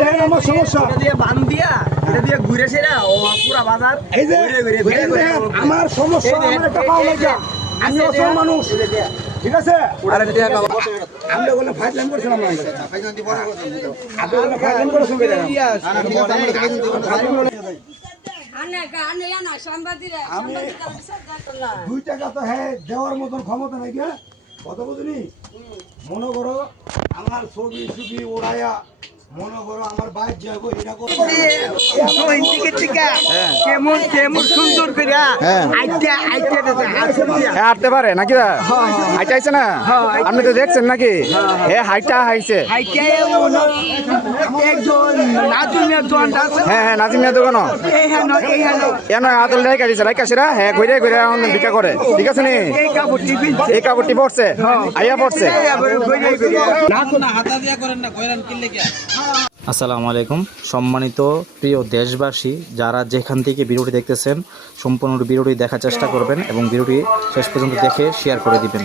দেখেন আমার সমস্যা। এটা দিয়ে বান দিয়া এটা দিয়ে ঘুরে সেরা ও পুরা বাজার এই যে ঘুরে ঘুরে এই ঘুরে ঘুরে। দেখেন, আমার সমস্যা আমার একটা পাও নাই আমি অসল মানুষ। ঠিক আছে? আরে ফাইট লাইন করেছিলাম না। আপনি ফাইট লাইন করেছেন দুই টাকা তো হ্যাঁ দেওয়ার মতন ক্ষমতা নাই কে কত বুঝলি? মনে করো আমার ছবি ছবি ওড়াইয়া হ্যাঁ। হাঁটতে পারে নাকি হাইটা আইছে না? আপনি তো দেখছেন নাকি? হে হাইটা হাইছে হ্যাঁ হ্যাঁ নাজিম মিয়া দোকানো এন দিছে রাইকা হ্যাঁ ঘুরে ঘুরে এখন ভিক্ষা করে। ঠিক আছে নি? এই কাপড়টি পড়ছে। আইয়া পড়ছে। ঘুরে আসসালামু আলাইকুম। সম্মানিত প্রিয় দেশবাসী, যারা যেখান থেকে ভিডিওটি দেখতেছেন, সম্পূর্ণ ভিডিওটি দেখার চেষ্টা করবেন এবং ভিডিওটি শেষ পর্যন্ত দেখে শেয়ার করে দিবেন।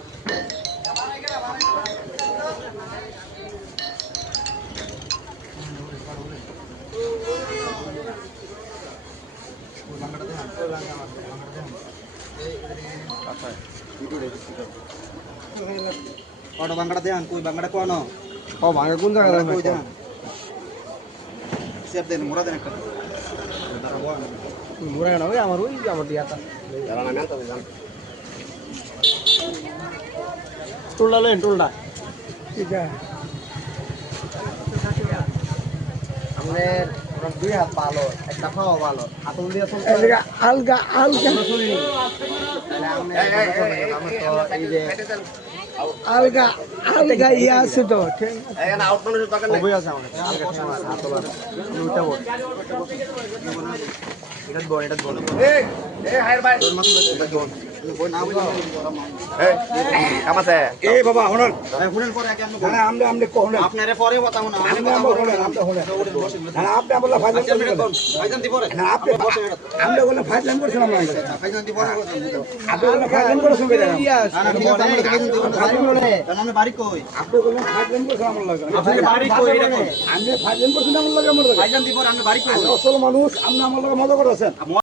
কত বাংলাটা দেন কই বাংলাটা কোন ও ভাঙে কোন জায়গা কই দেন সেপ দেন মোরা দেন একটা মুরা না ওই আমার ওই আমার দিয়াটা টুলটা লেন টুলটা ঠিক আছে আমাদের দুই হাত ভালো একটা পাও ভালো হাতল দিয়ে চলতে আলগা আলগা আলগা আলগা আছে তো এটা এটা বল এই বাবা হনন শুনেন পরে আগে আপনি আমরা আমরা কোহনে আপনারে পরে কথা না আমি আমরা না আপনি না আপনি না। আপনি না ঠিক আছে আমরা দিব বাড়ি কই? আপনি লাগে। আপনি বাড়ি কই? আমার বাড়ি কই? আসল মানুষ আপনি আমার মজা করেছেন